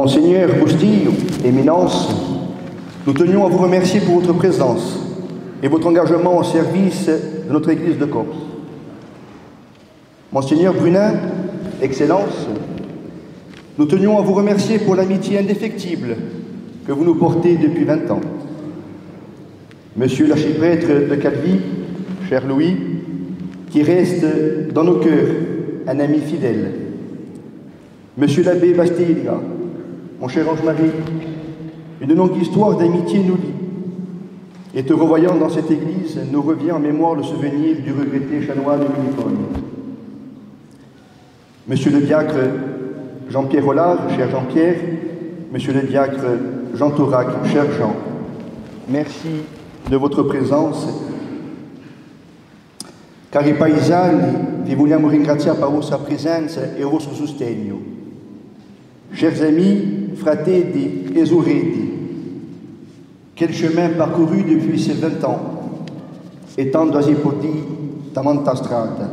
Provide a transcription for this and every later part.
Monseigneur Bustillo, Éminence, nous tenions à vous remercier pour votre présence et votre engagement au service de notre Église de Corse. Monseigneur Brunin, Excellence, nous tenions à vous remercier pour l'amitié indéfectible que vous nous portez depuis 20 ans. Monsieur l'archiprêtre de Calvi, cher Louis, qui reste dans nos cœurs un ami fidèle. Monsieur l'abbé Bastiglia, mon cher Ange-Marie, une longue histoire d'amitié nous lie. Et te revoyant dans cette église, nous revient en mémoire le souvenir du regretté chanoine Miniphone. Monsieur le diacre Jean-Pierre Hollard, cher Jean-Pierre, Monsieur le diacre Jean Tourac, cher Jean, merci de votre présence. Cari paesani, vi vogliamo ringraziare per la vostra presenza e il vostro sostegno. Chers amis, fratelli et sorelle, quel chemin parcouru depuis ces 20 ans, et tant d'asipodi, tamanta strada.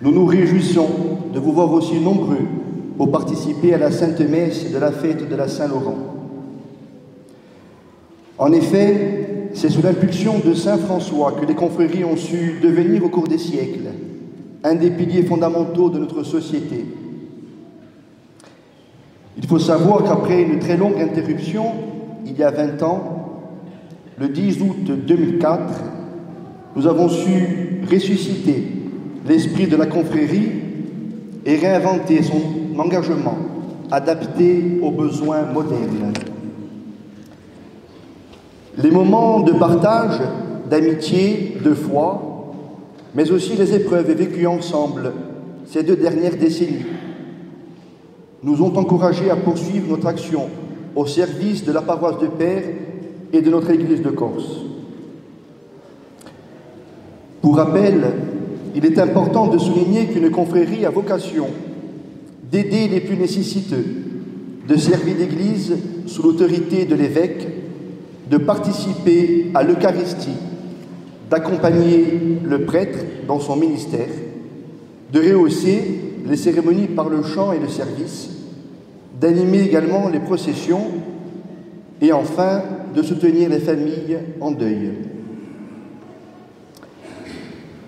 Nous nous réjouissons de vous voir aussi nombreux pour participer à la Sainte Messe de la fête de la Saint-Laurent. En effet, c'est sous l'impulsion de Saint François que les confréries ont su devenir au cours des siècles un des piliers fondamentaux de notre société. Il faut savoir qu'après une très longue interruption, il y a 20 ans, le 10 août 2004, nous avons su ressusciter l'esprit de la confrérie et réinventer son engagement adapté aux besoins modernes. Les moments de partage, d'amitié, de foi, mais aussi les épreuves vécues ensemble ces 2 dernières décennies, nous ont encouragés à poursuivre notre action au service de la paroisse de Père et de notre Église de Corse. Pour rappel, il est important de souligner qu'une confrérie a vocation d'aider les plus nécessiteux, de servir l'Église sous l'autorité de l'évêque, de participer à l'Eucharistie, d'accompagner le prêtre dans son ministère, de rehausser les cérémonies par le chant et le service, d'animer également les processions et enfin de soutenir les familles en deuil.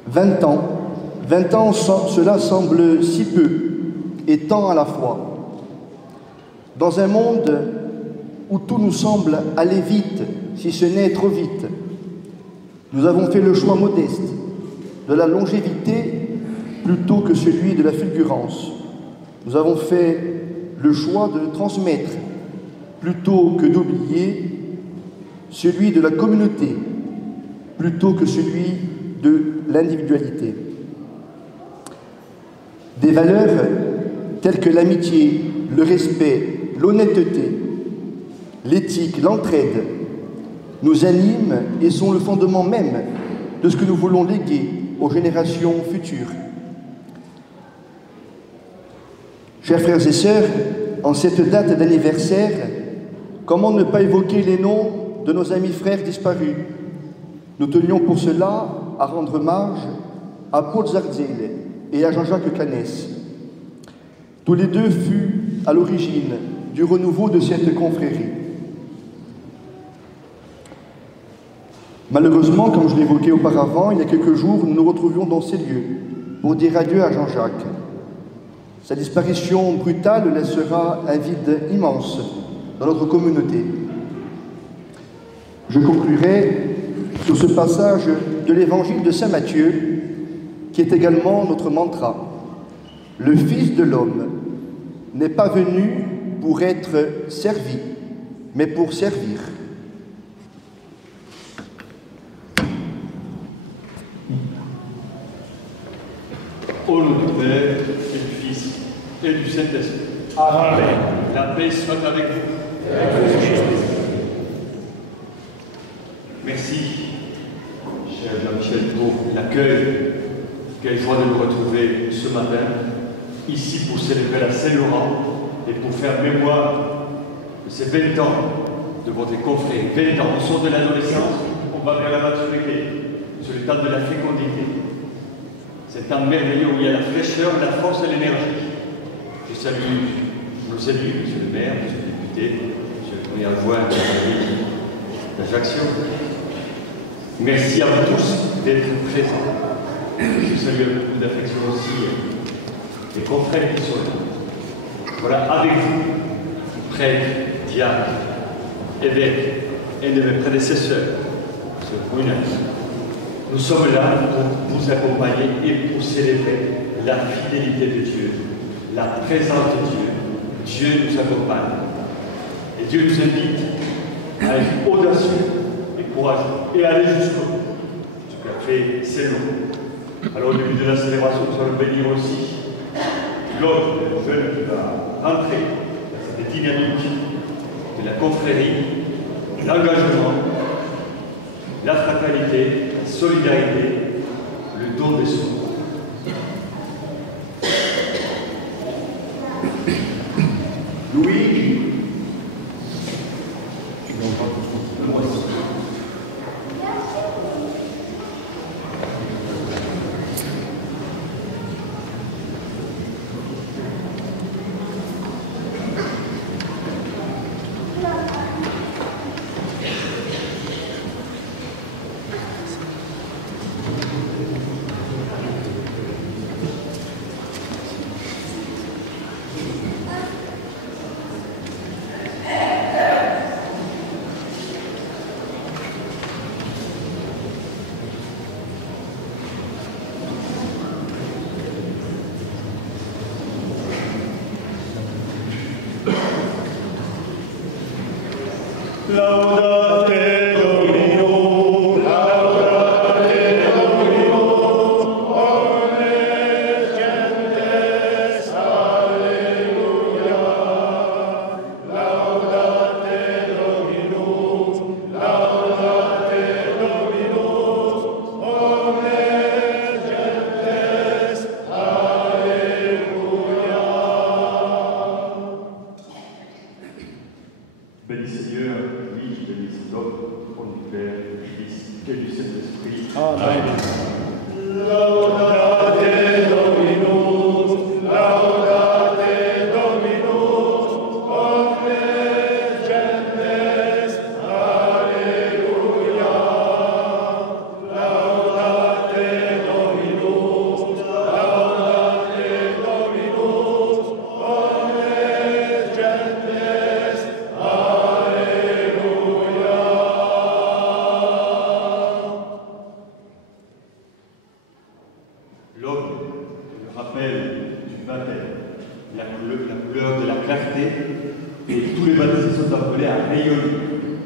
20 ans, cela semble si peu et tant à la fois. Dans un monde où tout nous semble aller vite, si ce n'est trop vite, nous avons fait le choix modeste de la longévité plutôt que celui de la fulgurance. Nous avons fait le choix de transmettre plutôt que d'oublier, celui de la communauté plutôt que celui de l'individualité. Des valeurs telles que l'amitié, le respect, l'honnêteté, l'éthique, l'entraide nous animent et sont le fondement même de ce que nous voulons léguer aux générations futures. Chers frères et sœurs, en cette date d'anniversaire, comment ne pas évoquer les noms de nos amis frères disparus? Nous tenions pour cela à rendre hommage à Paul Zarzele et à Jean-Jacques Canès. Tous les deux furent à l'origine du renouveau de cette confrérie. Malheureusement, comme je l'évoquais auparavant, il y a quelques jours, nous nous retrouvions dans ces lieux pour dire adieu à Jean-Jacques. Sa disparition brutale laissera un vide immense dans notre communauté. Je conclurai sur ce passage de l'évangile de saint Matthieu, qui est également notre mantra. Le Fils de l'homme n'est pas venu pour être servi, mais pour servir. Au nom du Père, et du Fils, et du Saint-Esprit. Amen. La paix soit avec vous. Merci, cher Jean-Michel, pour l'accueil. Quelle joie de nous retrouver ce matin, ici pour célébrer la Saint-Laurent et pour faire mémoire de ces 20 ans de votre confrère. 20 ans, nous sommes de l'adolescence, on va vers la maturité, sur le temps de la fécondité. C'est un temps merveilleux où il y a la fraîcheur, la force et l'énergie. Je salue nos élus, monsieur le maire, monsieur le député, monsieur le premier adjoint d'Ajaccio. Merci à vous tous d'être présents. Je salue avec beaucoup d'affection aussi les confrères qui sont là. Voilà, avec vous, prêtres, diacres, évêques et de mes prédécesseurs, monsieur Brunel. Nous sommes là pour vous accompagner et pour célébrer la fidélité de Dieu, la présence de Dieu. Dieu nous accompagne. Et Dieu nous invite à être audacieux et courageux et aller jusqu'au bout. Ce qu'a fait, c'est long. Alors au début de la célébration, nous allons bénir aussi l'autre, le jeune qui va rentrer dans cette dynamique de la confrérie, l'engagement, la fraternité, la solidarité, le don des soi. Louis, Laudate Domino, laudate Domino, omnes gentes, alleluia. Laudate Domino, laudate Domino, omnes gentes, alleluia. béni Seigneur, oui, béni cet homme, au nom du Père, du Fils et du Saint-Esprit. Amen. Laudate Dominus, laudate Dominus, omnes gentes, alleluia. Laudate Dominus, laudate Dominus, omnes gentes, alleluia. L'homme, le rappel du baptême, la couleur de la clarté, et tous les baptisés sont appelés à rayonner,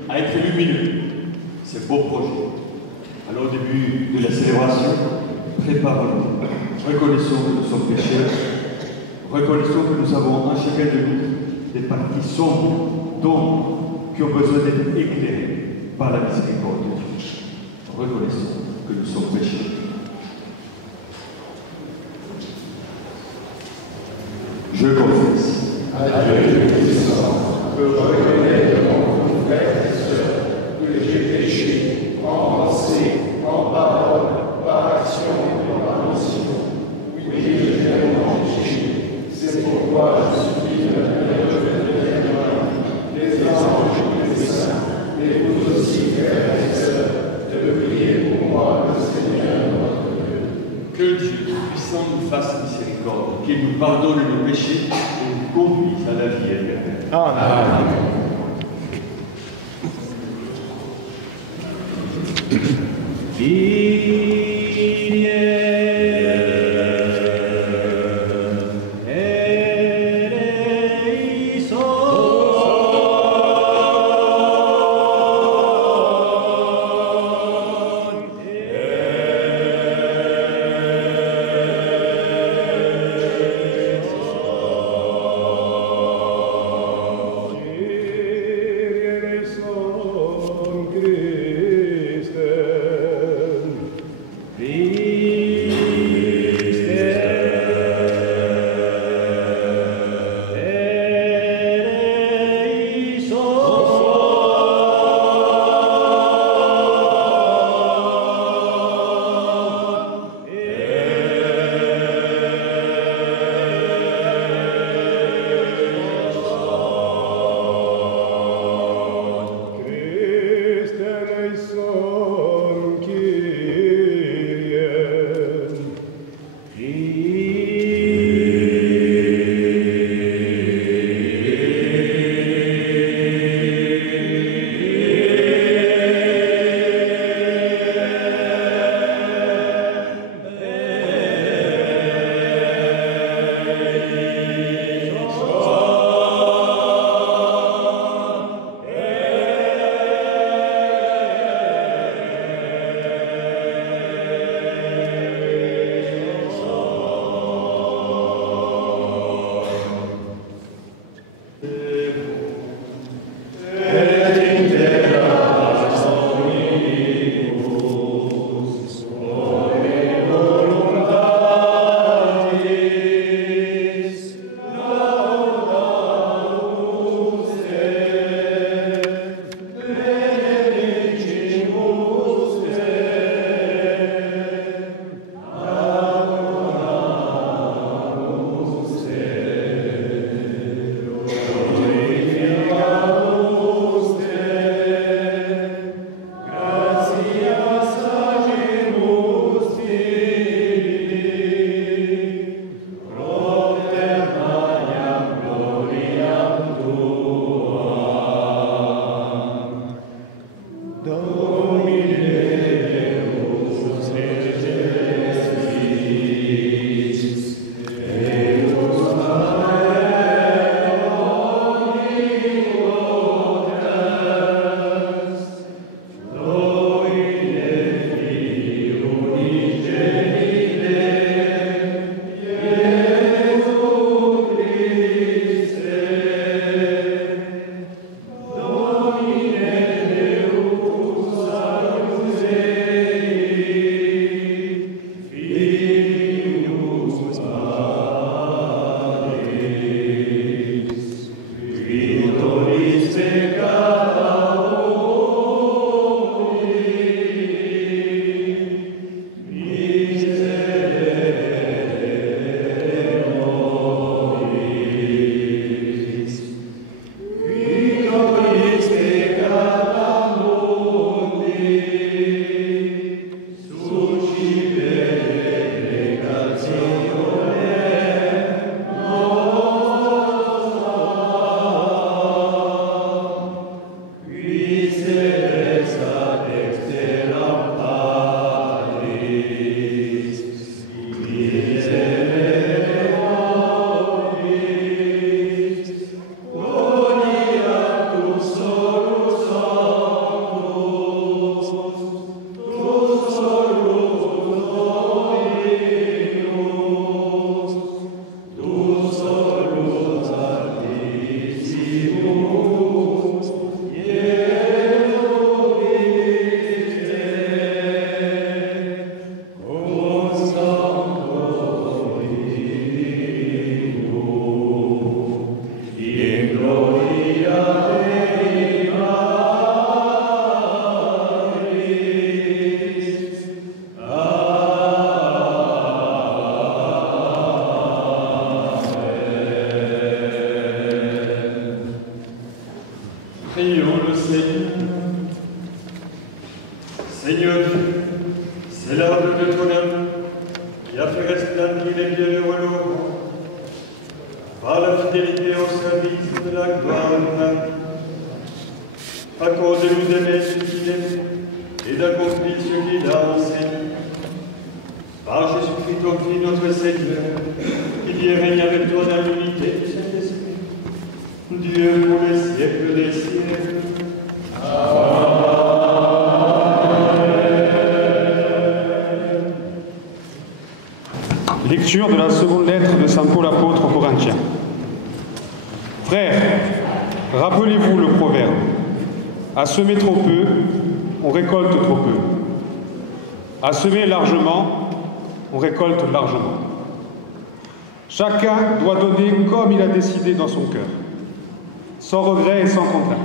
à être lumineux. C'est beau projet. Alors au début de la célébration, préparons-nous. Reconnaissons que nous sommes pécheurs. Reconnaissons que nous avons en chacun de nous des parties sombres, d'ombre, qui ont besoin d'être éclairées par la miséricorde de Dieu. Reconnaissons que nous sommes pécheurs. Je confesse. Adieu, Christ, que reconnais devant mon frère et sœur que j'ai péché en pensée, en parole, par action et par omission. Oui, j'ai vraiment péché. C'est pourquoi je supplie de les anges et les saints, et vous aussi, frères et sœurs, de prier pour moi, le Seigneur notre Dieu. Que Dieu puissant nous fasse miséricorde, qu'il nous pardonne nos péchés et nous conduise à la vie éternelle. Amen. Seigneur, c'est l'ordre de ton œuvre qui a fait resplendir les bienheureux Laurent par la fidélité au service de la gloire humaine. Accorde-nous d'aimer ce qu'il aime et d'accomplir ce qu'il a enseigné. Par Jésus-Christ, ton Fils, notre Seigneur, qui vit et règne avec toi dans l'unité du Saint-Esprit, Dieu pour les siècles des siècles. Lecture de la seconde lettre de saint Paul apôtre aux Corinthiens. Frères, rappelez-vous le proverbe. À semer trop peu, on récolte trop peu. À semer largement, on récolte largement. Chacun doit donner comme il a décidé dans son cœur, sans regret et sans contrainte.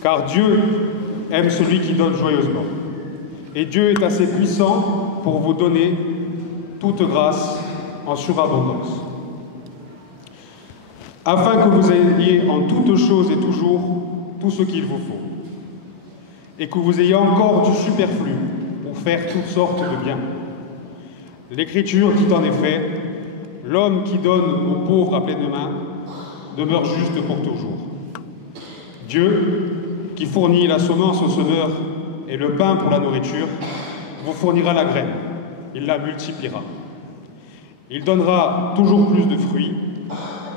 Car Dieu aime celui qui donne joyeusement. Et Dieu est assez puissant pour vous donner toute grâce en surabondance, afin que vous ayez en toutes choses et toujours tout ce qu'il vous faut, et que vous ayez encore du superflu pour faire toutes sortes de biens. L'Écriture dit en effet, « L'homme qui donne aux pauvres à pleine main demeure juste pour toujours. » Dieu, qui fournit la semence au semeur et le pain pour la nourriture, vous fournira la graine. Il la multipliera. Il donnera toujours plus de fruits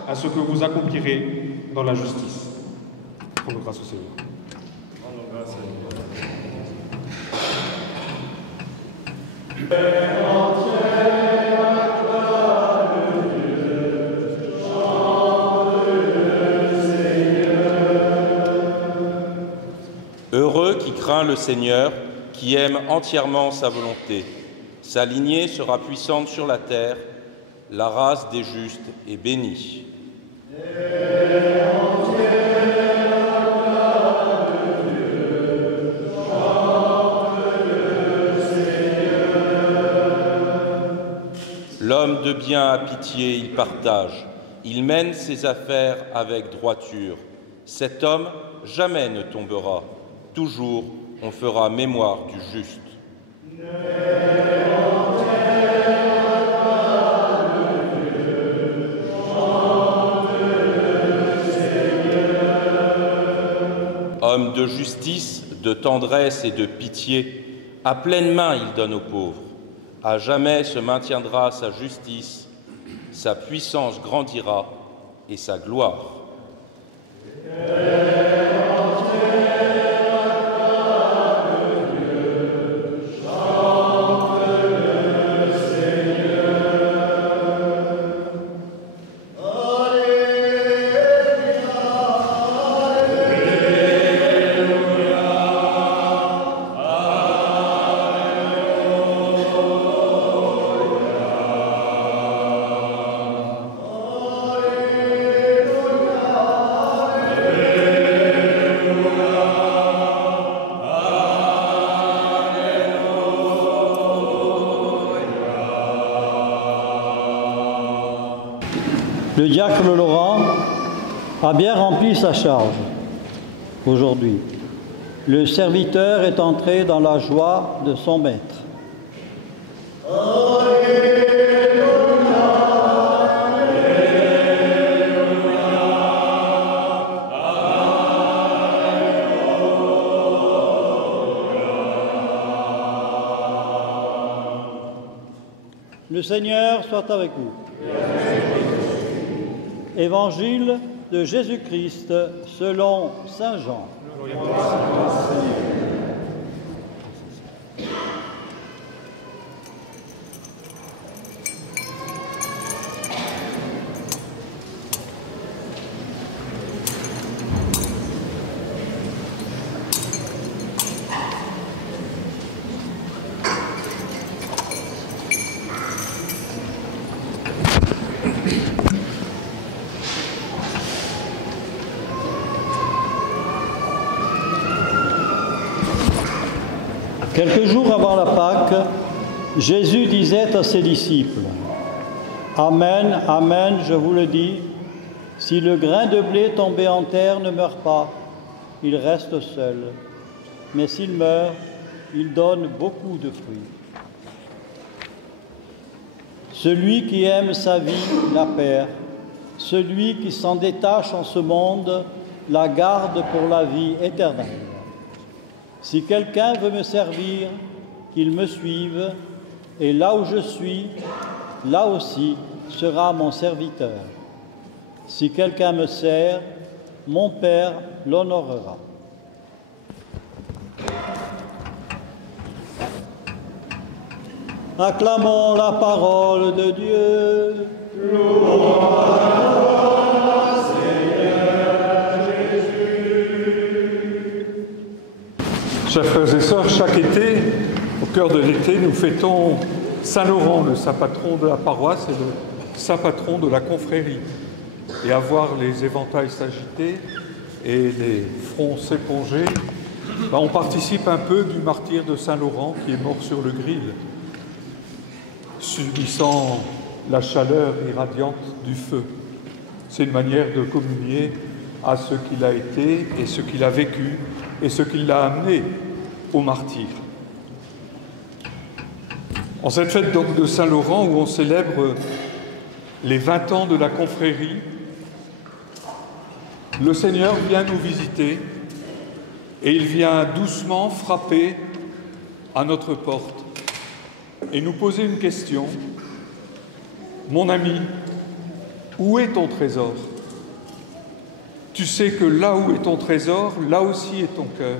à ce que vous accomplirez dans la justice. Rendons grâce au Seigneur. Heureux qui craint le Seigneur, qui aime entièrement sa volonté. Sa lignée sera puissante sur la terre, la race des justes est bénie. L'homme de bien a pitié, il partage, il mène ses affaires avec droiture. Cet homme jamais ne tombera, toujours on fera mémoire du juste. Homme de justice, de tendresse et de pitié, à pleine main il donne aux pauvres. À jamais se maintiendra sa justice, sa puissance grandira et sa gloire. Le diacre Laurent a bien rempli sa charge aujourd'hui. Le serviteur est entré dans la joie de son maître. Le Seigneur soit avec vous. Évangile de Jésus-Christ selon saint Jean. Quelques jours avant la Pâque, Jésus disait à ses disciples, « Amen, amen, je vous le dis, si le grain de blé tombé en terre ne meurt pas, il reste seul. Mais s'il meurt, il donne beaucoup de fruits. Celui qui aime sa vie la perd. Celui qui s'en détache en ce monde la garde pour la vie éternelle. Si quelqu'un veut me servir, qu'il me suive, et là où je suis, là aussi sera mon serviteur. Si quelqu'un me sert, mon Père l'honorera. Acclamons la parole de Dieu. Louange, Seigneur Jésus. Chers frères et sœurs, chaque été, au cœur de l'été, nous fêtons Saint Laurent, le saint patron de la paroisse et le saint patron de la confrérie. Et à voir les éventails s'agiter et les fronts s'éponger, on participe un peu du martyre de Saint Laurent qui est mort sur le gril, subissant la chaleur irradiante du feu. C'est une manière de communier à ce qu'il a été et ce qu'il a vécu et ce qui l'a amené au martyre. En cette fête donc de Saint Laurent où on célèbre les 20 ans de la confrérie, le Seigneur vient nous visiter et il vient doucement frapper à notre porte et nous poser une question. Mon ami, où est ton trésor? Tu sais que là où est ton trésor, là aussi est ton cœur.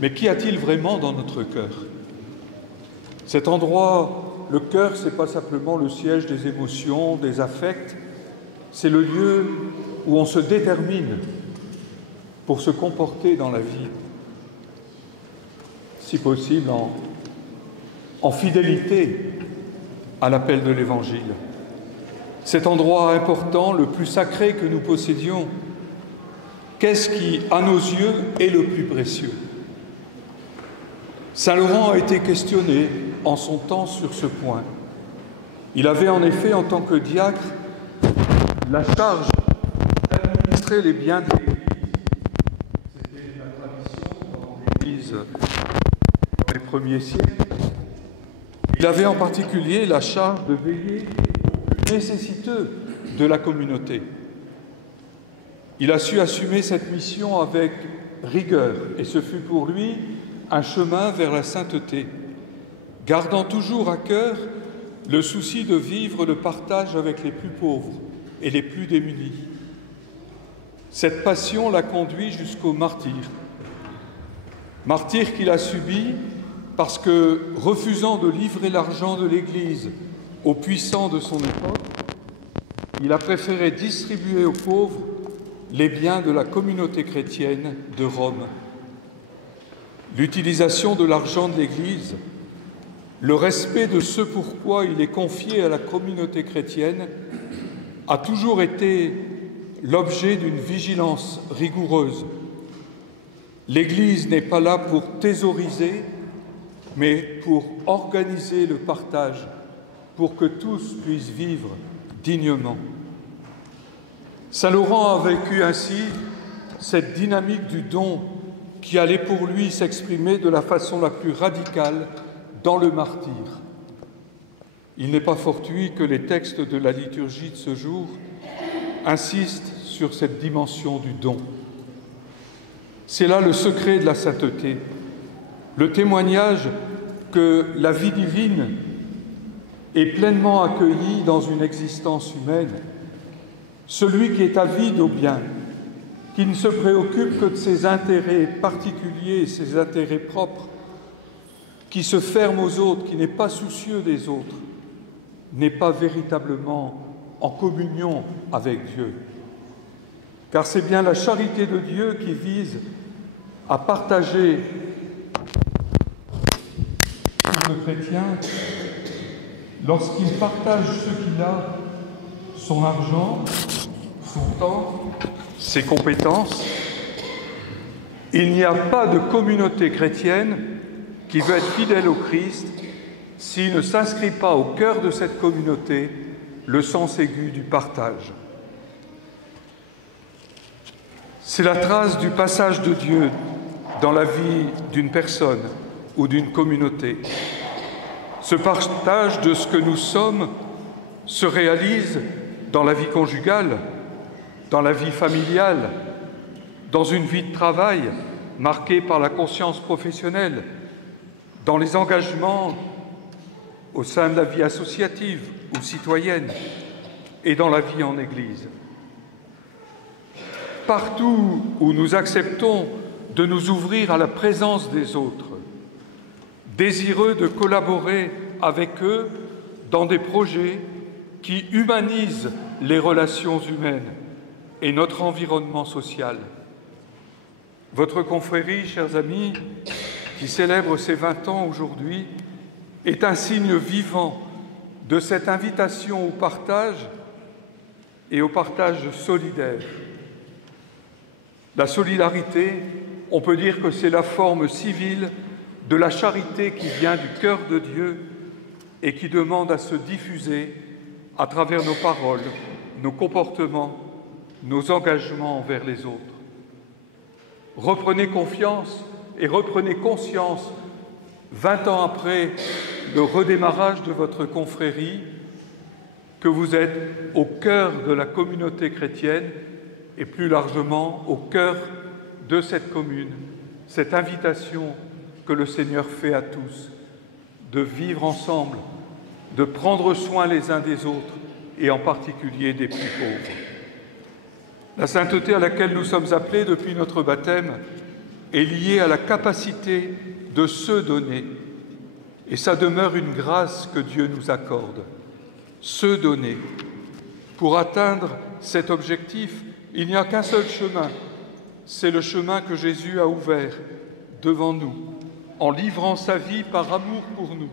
Mais qu'y a-t-il vraiment dans notre cœur? Cet endroit, le cœur, ce n'est pas simplement le siège des émotions, des affects, c'est le lieu où on se détermine pour se comporter dans la vie, si possible en fidélité à l'appel de l'Évangile. Cet endroit important, le plus sacré que nous possédions, qu'est-ce qui, à nos yeux, est le plus précieux? Saint Laurent a été questionné en son temps sur ce point. Il avait en effet, en tant que diacre, la charge d'administrer les biens de l'Église. C'était la tradition dans l'Église dans les premiers siècles. Il avait en particulier la charge de veiller aux plus nécessiteux de la communauté. Il a su assumer cette mission avec rigueur et ce fut pour lui un chemin vers la sainteté, gardant toujours à cœur le souci de vivre le partage avec les plus pauvres et les plus démunis. Cette passion l'a conduit jusqu'au martyre. Martyre qu'il a subi parce que, refusant de livrer l'argent de l'Église aux puissants de son époque, il a préféré distribuer aux pauvres les biens de la communauté chrétienne de Rome. L'utilisation de l'argent de l'Église, le respect de ce pourquoi il est confié à la communauté chrétienne a toujours été l'objet d'une vigilance rigoureuse. L'Église n'est pas là pour thésauriser, mais pour organiser le partage, pour que tous puissent vivre dignement. Saint Laurent a vécu ainsi cette dynamique du don qui allait pour lui s'exprimer de la façon la plus radicale dans le martyre. Il n'est pas fortuit que les textes de la liturgie de ce jour insistent sur cette dimension du don. C'est là le secret de la sainteté, le témoignage que la vie divine est pleinement accueillie dans une existence humaine. Celui qui est avide au bien, qui ne se préoccupe que de ses intérêts particuliers, ses intérêts propres, qui se ferme aux autres, qui n'est pas soucieux des autres, n'est pas véritablement en communion avec Dieu. Car c'est bien la charité de Dieu qui vise à partager le chrétien lorsqu'il partage ce qu'il a, son argent, son temps, ses compétences. Il n'y a pas de communauté chrétienne qui veut être fidèle au Christ s'il ne s'inscrit pas au cœur de cette communauté le sens aigu du partage. C'est la trace du passage de Dieu dans la vie d'une personne ou d'une communauté. Ce partage de ce que nous sommes se réalise dans la vie conjugale, dans la vie familiale, dans une vie de travail marquée par la conscience professionnelle, dans les engagements au sein de la vie associative ou citoyenne et dans la vie en Église. Partout où nous acceptons de nous ouvrir à la présence des autres, désireux de collaborer avec eux dans des projets qui humanisent les relations humaines et notre environnement social. Votre confrérie, chers amis, qui célèbre ses 20 ans aujourd'hui, est un signe vivant de cette invitation au partage et au partage solidaire. La solidarité, on peut dire que c'est la forme civile de la charité qui vient du cœur de Dieu et qui demande à se diffuser à travers nos paroles, nos comportements, nos engagements envers les autres. Reprenez confiance et reprenez conscience, 20 ans après le redémarrage de votre confrérie, que vous êtes au cœur de la communauté chrétienne et plus largement au cœur de cette commune, cette invitation que le Seigneur fait à tous, de vivre ensemble, de prendre soin les uns des autres, et en particulier des plus pauvres. La sainteté à laquelle nous sommes appelés depuis notre baptême est liée à la capacité de se donner, et ça demeure une grâce que Dieu nous accorde. Se donner. Pour atteindre cet objectif, il n'y a qu'un seul chemin, c'est le chemin que Jésus a ouvert devant nous, en livrant sa vie par amour pour nous.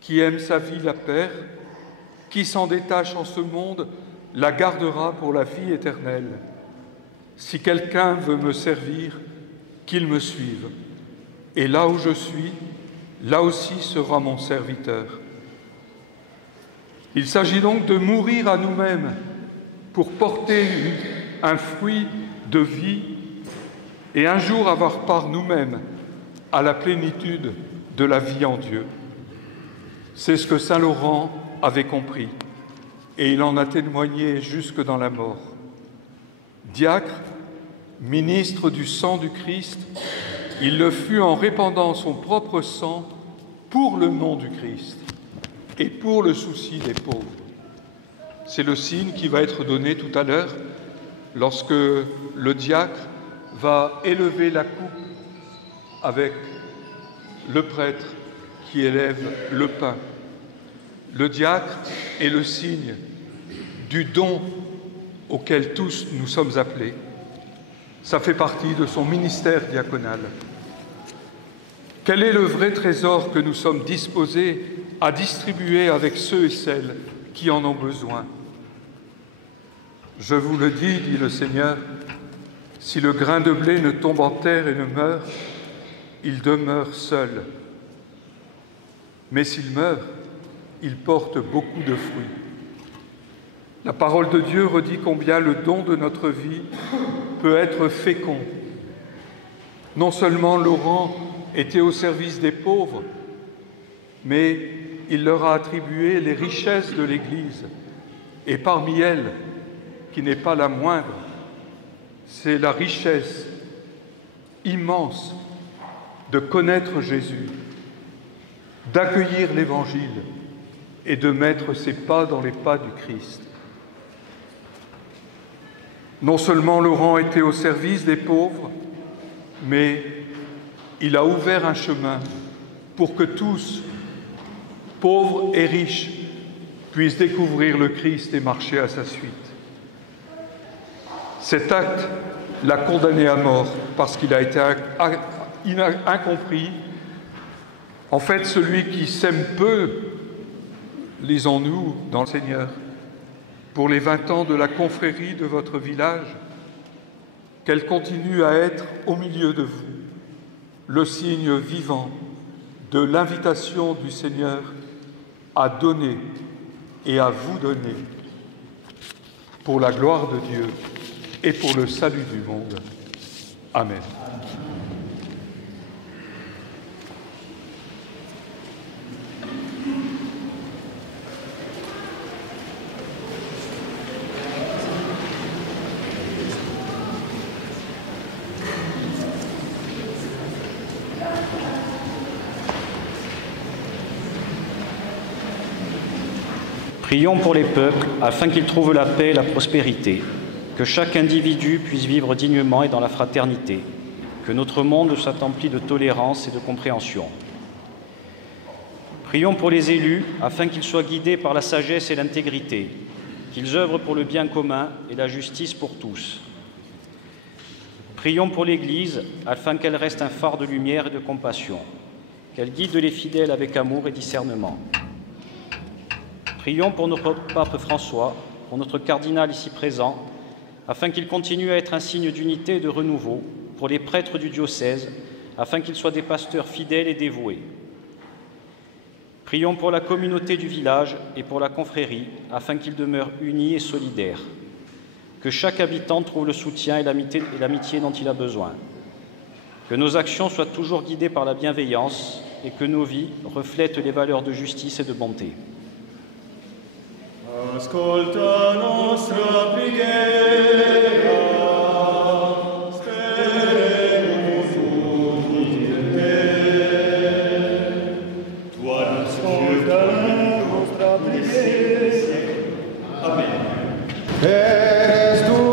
Qui aime sa vie la perd, qui s'en détache en ce monde la gardera pour la vie éternelle. Si quelqu'un veut me servir, qu'il me suive. Et là où je suis, là aussi sera mon serviteur. Il s'agit donc de mourir à nous-mêmes pour porter un fruit de vie et un jour avoir part nous-mêmes à la plénitude de la vie en Dieu. C'est ce que saint Laurent avait compris et il en a témoigné jusque dans la mort. Diacre, ministre du sang du Christ, il le fut en répandant son propre sang pour le nom du Christ et pour le souci des pauvres. C'est le signe qui va être donné tout à l'heure lorsque le diacre va élever la coupe avec le prêtre qui élève le pain. Le diacre est le signe du don auquel tous nous sommes appelés. Ça fait partie de son ministère diaconal. Quel est le vrai trésor que nous sommes disposés à distribuer avec ceux et celles qui en ont besoin? Je vous le dis, dit le Seigneur, si le grain de blé ne tombe en terre et ne meurt, il demeure seul. Mais s'il meurt, il porte beaucoup de fruits. La parole de Dieu redit combien le don de notre vie peut être fécond. Non seulement Laurent était au service des pauvres, mais il leur a attribué les richesses de l'Église. Et parmi elles, qui n'est pas la moindre, c'est la richesse immense de connaître Jésus, d'accueillir l'Évangile et de mettre ses pas dans les pas du Christ. Non seulement Laurent était au service des pauvres, mais il a ouvert un chemin pour que tous, pauvres et riches, puissent découvrir le Christ et marcher à sa suite. Cet acte l'a condamné à mort parce qu'il a été incompris. En fait, celui qui sème peu, lisons-nous dans le Seigneur, pour les 20 ans de la confrérie de votre village, qu'elle continue à être au milieu de vous, le signe vivant de l'invitation du Seigneur à donner et à vous donner pour la gloire de Dieu et pour le salut du monde. Amen. Prions pour les peuples afin qu'ils trouvent la paix et la prospérité, que chaque individu puisse vivre dignement et dans la fraternité, que notre monde soit empli de tolérance et de compréhension. Prions pour les élus afin qu'ils soient guidés par la sagesse et l'intégrité, qu'ils œuvrent pour le bien commun et la justice pour tous. Prions pour l'Église afin qu'elle reste un phare de lumière et de compassion, qu'elle guide les fidèles avec amour et discernement. Prions pour notre pape François, pour notre cardinal ici présent, afin qu'il continue à être un signe d'unité et de renouveau, pour les prêtres du diocèse, afin qu'ils soient des pasteurs fidèles et dévoués. Prions pour la communauté du village et pour la confrérie, afin qu'ils demeurent unis et solidaires. Que chaque habitant trouve le soutien et l'amitié dont il a besoin. Que nos actions soient toujours guidées par la bienveillance et que nos vies reflètent les valeurs de justice et de bonté. Ascolta nostra preghiera, speriamo tutti in te. Tu ascolta nostra preghiera. Amen. Eres tu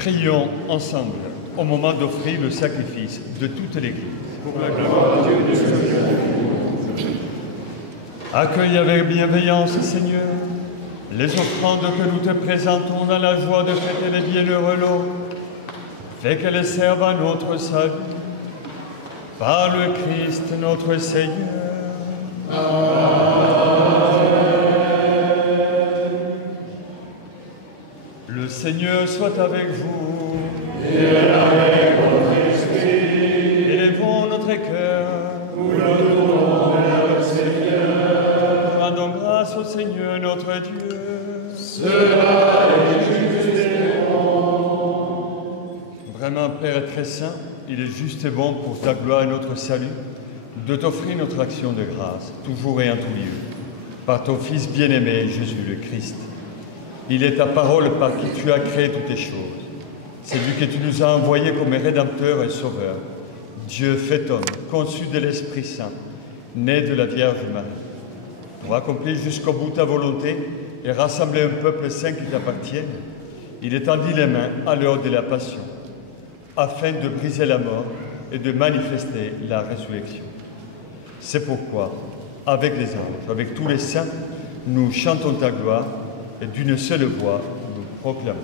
Prions ensemble au moment d'offrir le sacrifice de toute l'Église. Pour la gloire de Dieu et de son Dieu. Accueille avec bienveillance, Seigneur, les offrandes que nous te présentons dans la joie de fêter les bienheureux lots. Fais qu'elles servent à notre salut. Par le Christ notre Seigneur. Le Seigneur soit avec vous. Et avec votre esprit. Élevons notre cœur. Nous le tournons vers le Seigneur. Rendons grâce au Seigneur notre Dieu. Cela est juste et bon. Vraiment, Père très saint, il est juste et bon pour ta gloire et notre salut de t'offrir notre action de grâce, toujours et en tout lieu, par ton Fils bien-aimé, Jésus le Christ. Il est ta parole par qui tu as créé toutes les choses. C'est lui que tu nous as envoyé comme Rédempteur et Sauveur. Dieu fait homme, conçu de l'Esprit Saint, né de la Vierge Marie. Pour accomplir jusqu'au bout ta volonté et rassembler un peuple saint qui t'appartienne, il étendit les mains à l'heure de la Passion, afin de briser la mort et de manifester la résurrection. C'est pourquoi, avec les anges, avec tous les saints, nous chantons ta gloire et d'une seule voix nous proclamons.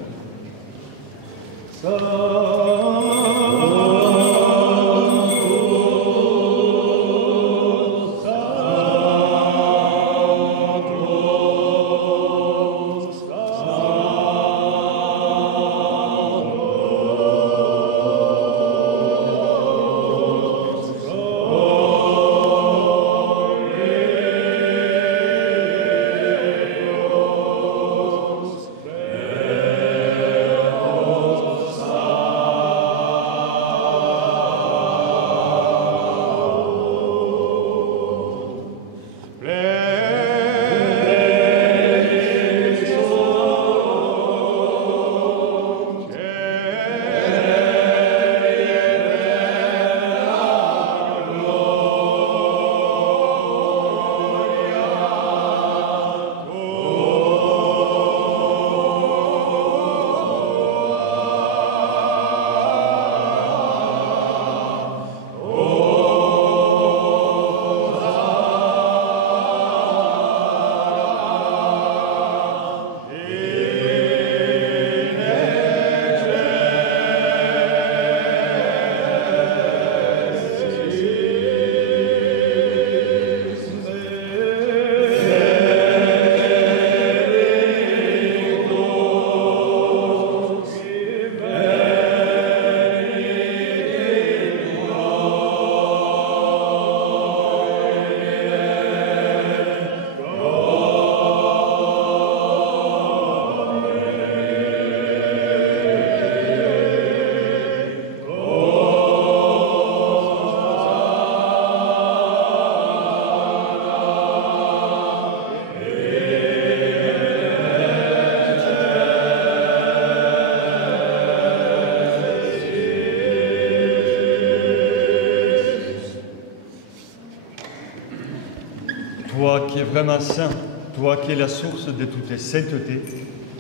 Toi qui es vraiment saint, toi qui es la source de toutes les saintetés,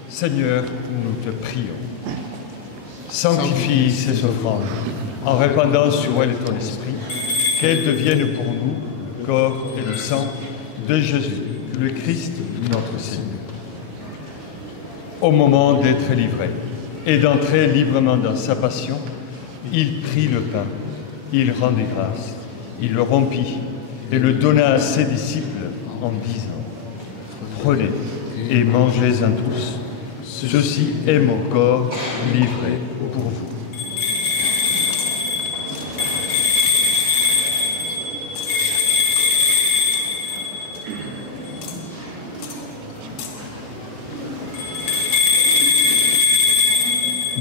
Seigneur, nous te prions. Sanctifie ces offrandes en répandant sur elles ton esprit, qu'elles deviennent pour nous corps et le sang de Jésus, le Christ, notre Seigneur. Au moment d'être livré et d'entrer librement dans sa passion, il prit le pain, il rendit grâce, il le rompit et le donna à ses disciples en disant : prenez et mangez-en tous. Ceci est mon corps livré pour vous.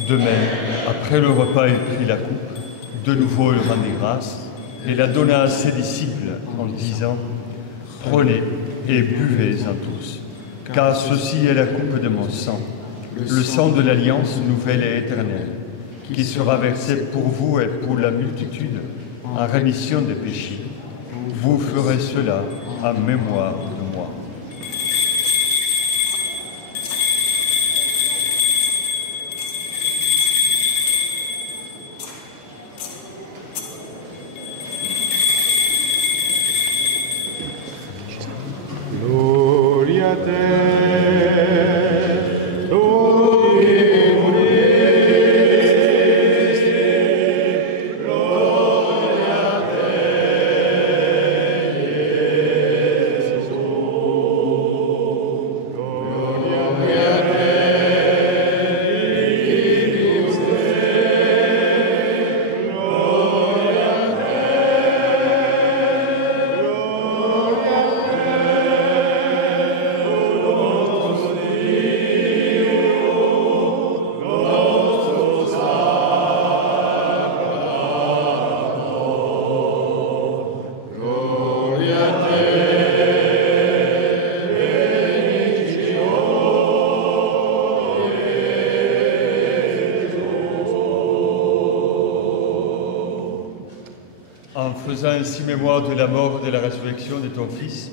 De même, après le repas, il prit la coupe, de nouveau il rendit grâce et la donna à ses disciples en disant : prenez et buvez-en tous, car ceci est la coupe de mon sang, le sang de l'alliance nouvelle et éternelle, qui sera versé pour vous et pour la multitude en rémission des péchés. Vous ferez cela en mémoire de moi. En faisant ainsi mémoire de la mort et de la résurrection de ton Fils,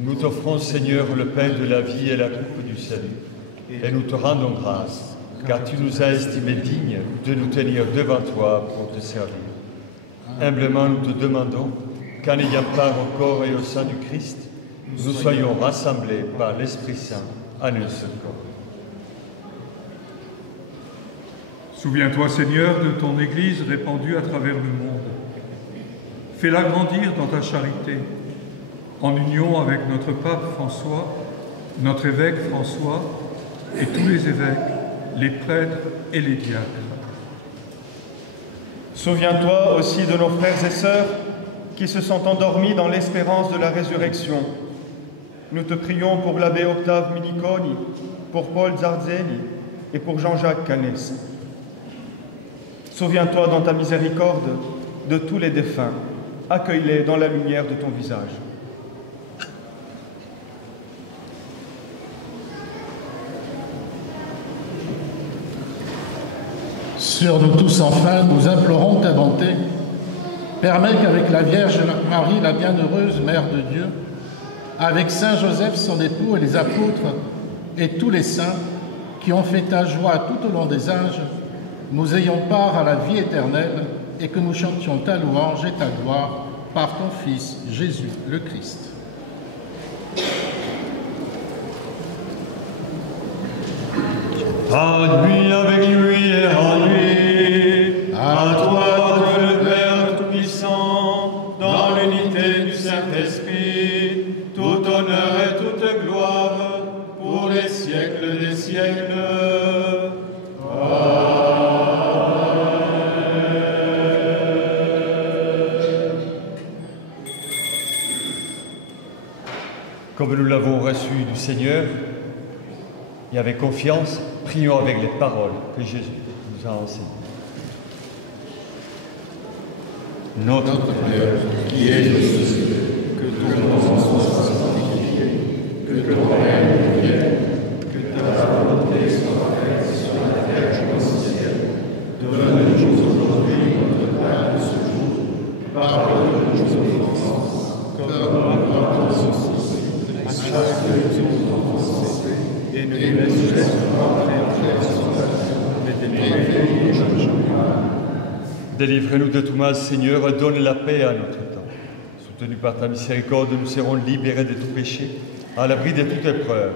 nous t'offrons, Seigneur, le pain de la vie et la coupe du salut. Et nous te rendons grâce, car tu nous as estimés dignes de nous tenir devant toi pour te servir. Humblement, nous te demandons qu'en ayant part au corps et au sang du Christ, nous soyons rassemblés par l'Esprit Saint en un seul corps. Souviens-toi, Seigneur, de ton Église répandue à travers le monde. Fais-la grandir dans ta charité, en union avec notre pape François, notre évêque François et tous les évêques, les prêtres et les diacres. Souviens-toi aussi de nos frères et sœurs qui se sont endormis dans l'espérance de la résurrection. Nous te prions pour l'abbé Octave Miniconi, pour Paul Zarzeni et pour Jean-Jacques Canès. Souviens-toi dans ta miséricorde de tous les défunts. Accueille-les dans la lumière de ton visage. Sur nous tous enfin, nous implorons ta bonté. Permets qu'avec la Vierge Marie, la bienheureuse Mère de Dieu, avec Saint Joseph, son époux, et les apôtres, et tous les saints qui ont fait ta joie tout au long des âges, nous ayons part à la vie éternelle et que nous chantions ta louange et ta gloire par ton Fils, Jésus le Christ. En lui, avec lui et en lui, à toi, Dieu le Père Tout-Puissant, dans l'unité du Saint-Esprit, tout honneur et toute gloire, pour les siècles des siècles. Comme nous l'avons reçu du Seigneur, et avec confiance, prions avec les paroles que Jésus nous a enseignées. Notre Père, qui es aux cieux, que ton nom soit sanctifié, que ton règne vienne, que ta volonté soit faite sur la terre comme au ciel. Donne-nous aujourd'hui notre pain de ce jour. Pardonne-nous nos offenses, comme nous pardonnons aussi à ceux qui nous ont offensés. Et ne nous laisse pas entrer en tentation, mais délivre-nous. Délivrez-nous de tout mal, Seigneur, et donne la paix à notre temps. Soutenus par ta miséricorde, nous serons libérés de tout péché, à l'abri de toute épreuve.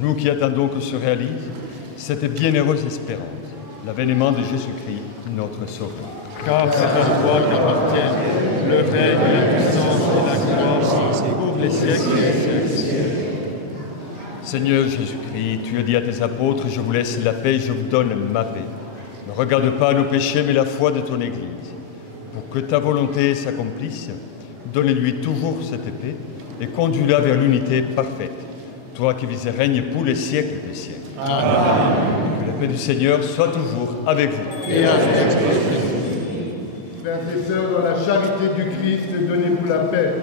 Nous qui attendons que se réalise cette bienheureuse espérance, l'avènement de Jésus-Christ, notre Sauveur. Car c'est à toi qu'appartiennent le règne, la puissance et la gloire pour les siècles des siècles. Seigneur Jésus-Christ, tu as dit à tes apôtres, je vous laisse la paix, je vous donne ma paix. Ne regarde pas nos péchés, mais la foi de ton Église. Pour que ta volonté s'accomplisse, donne-lui toujours cette paix et conduis-la vers l'unité parfaite. Toi qui vis et règnes pour les siècles des siècles. Amen. Que la paix du Seigneur soit toujours avec vous. Et avec l'Esprit. Frères et sœurs, dans la charité du Christ, donnez-vous la paix.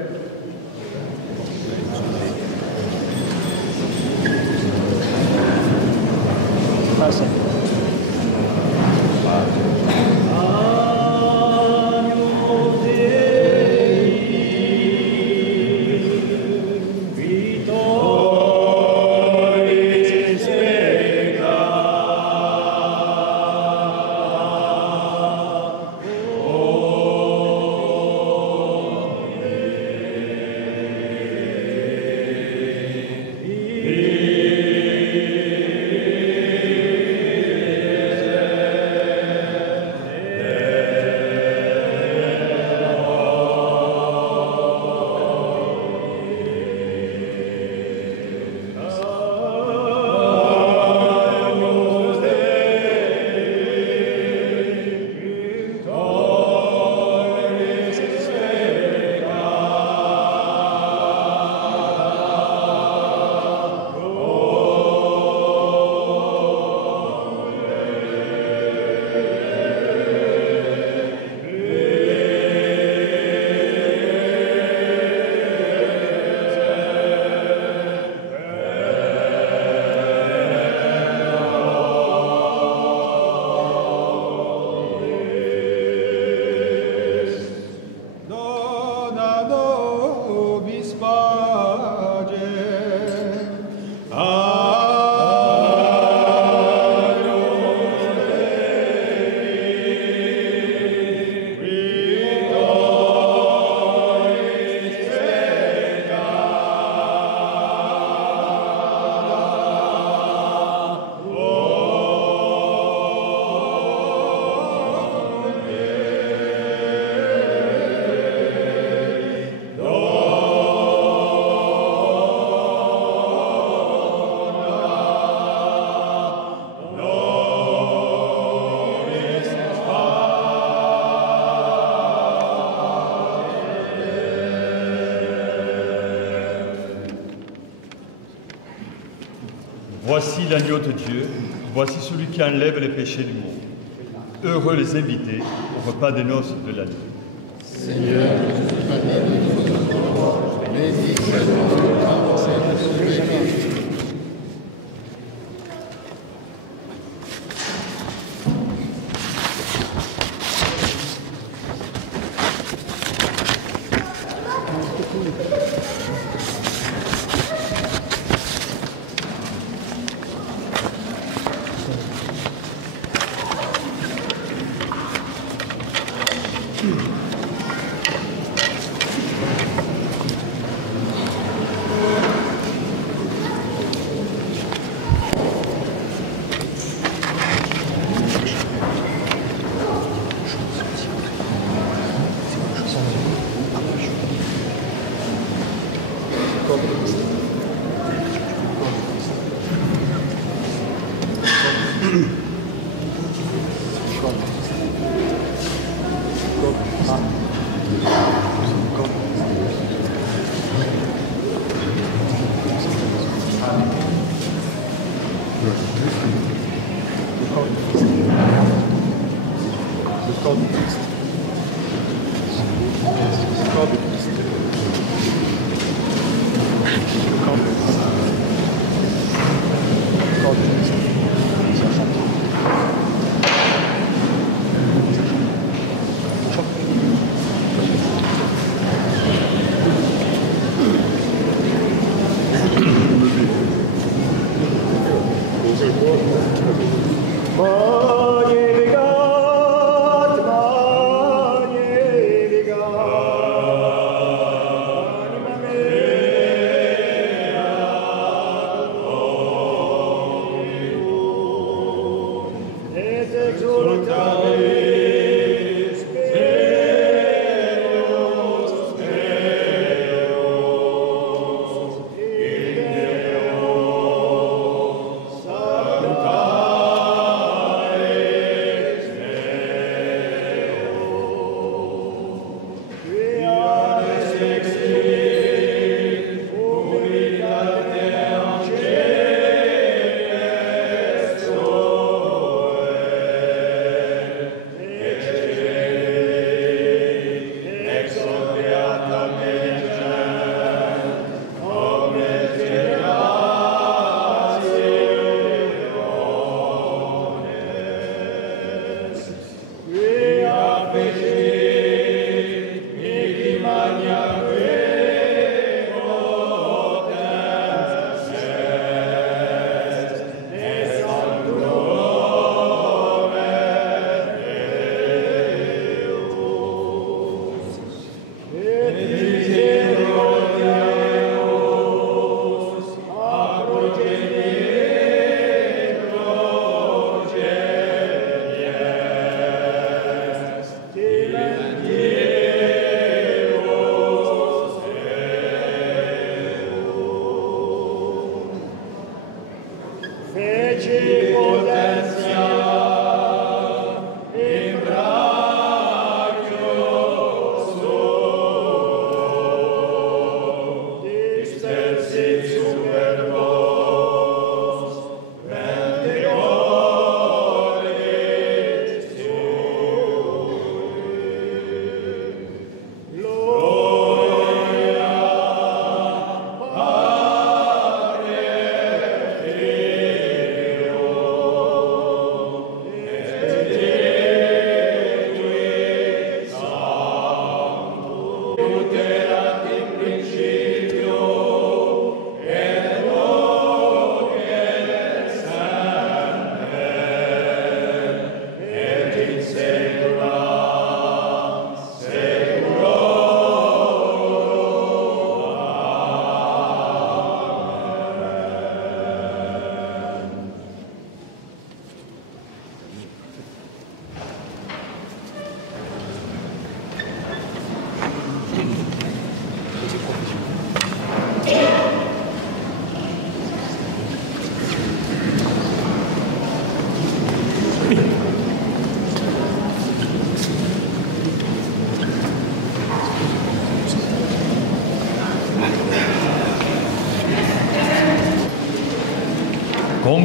voici l'agneau de Dieu, voici celui qui enlève les péchés du monde. Heureux les invités au repas des noces de l'agneau. Seigneur, je suis pas digne de votre roi, mais dis seulement une parole et je serai guéri.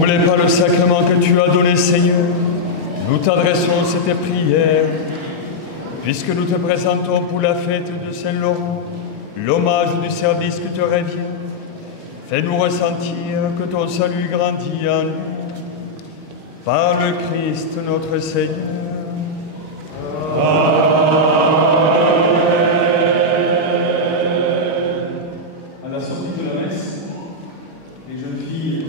Comblés par le sacrement que tu as donné, Seigneur, nous t'adressons cette prière, puisque nous te présentons pour la fête de Saint-Laurent l'hommage du service que te revient. Fais-nous ressentir que ton salut grandit en nous. Par le Christ notre Seigneur. À la sortie de la messe, les jeunes filles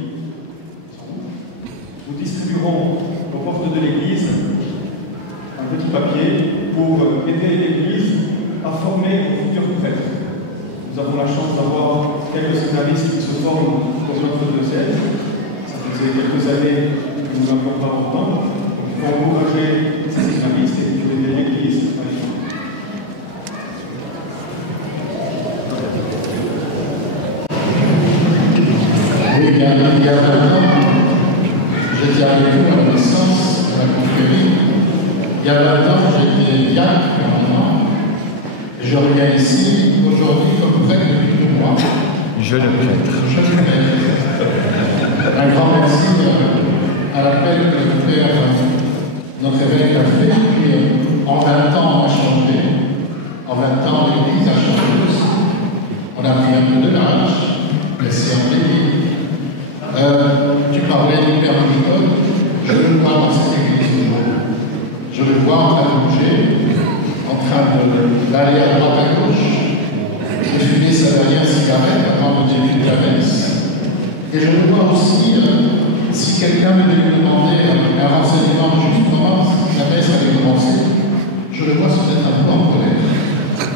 nous distribueront aux portes de l'église un petit papier pour aider l'église à former les futurs prêtres. Nous avons la chance d'avoir quelques séminaristes qui se forment pour notre diocèse. Ça faisait quelques années que nous n'avions pas autant. Il faut encourager ces séminaristes et aider l'église à les former. Oui, il y a 20 ans, j'étais avec vous à la naissance de la confrérie. Il y a 20 ans, j'étais diacre permanent. Et je reviens ici aujourd'hui comme prêtre depuis 2 mois. Jeune prêtre. Jeune prêtre. Un grand merci à l'appel que le Père, notre évêque, a fait. Puis en 20 ans, on a changé. En 20 ans, l'Église a changé aussi. On a pris un peu de l'âge, mais c'est en début. Tu parlais du Père Nicole, je le vois dans cette église aujourd'hui. Je le vois en train de bouger, en train d'aller à droite à gauche, de fumer sa dernière cigarette avant le début de la messe. Et je le vois aussi, si quelqu'un venait lui demander un renseignement justement, si la messe allait commencer, je le vois se mettre un peu en colère.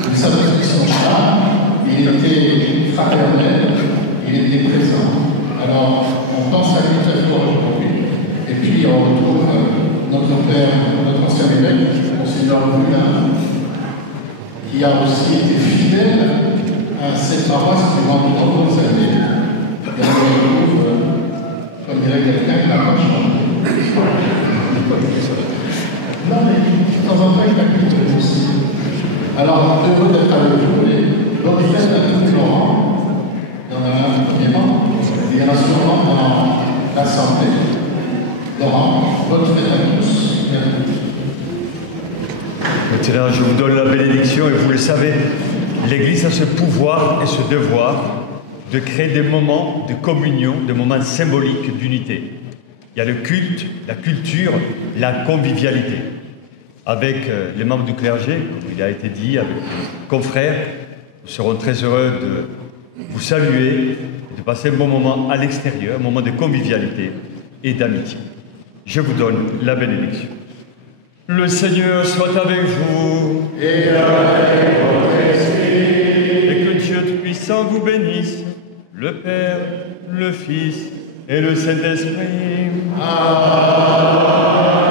Vous savez que son charme, il était fraternel, il était présent. Alors, on pense à lui très fort aujourd'hui. Et puis, on retrouve notre père, notre ancien évêque, Monseigneur Moulin, qui a aussi été fidèle à cette paroisse pendant de nombreuses années. Et on le retrouve, comme dirait quelqu'un, qui n'a pas changé. Non, mais de temps en temps, il a cultivé aussi. Alors, heureux d'être avec vous, et bonne fête à tous Laurent. Il y en a un premier rang. Il y en a sûrement dans l'Assemblée. Laurent, bonne fête à tous. Maintenant, je vous donne la bénédiction et vous le savez, l'Église a ce pouvoir et ce devoir de créer des moments de communion, des moments symboliques d'unité. Il y a le culte, la culture, la convivialité. Avec les membres du clergé, comme il a été dit, avec les confrères, nous serons très heureux de vous saluer, de passer un bon moment à l'extérieur, un moment de convivialité et d'amitié. Je vous donne la bénédiction. Le Seigneur soit avec vous. Et avec votre esprit. Et que Dieu Tout-Puissant vous bénisse, le Père, le Fils et le Saint-Esprit. Amen.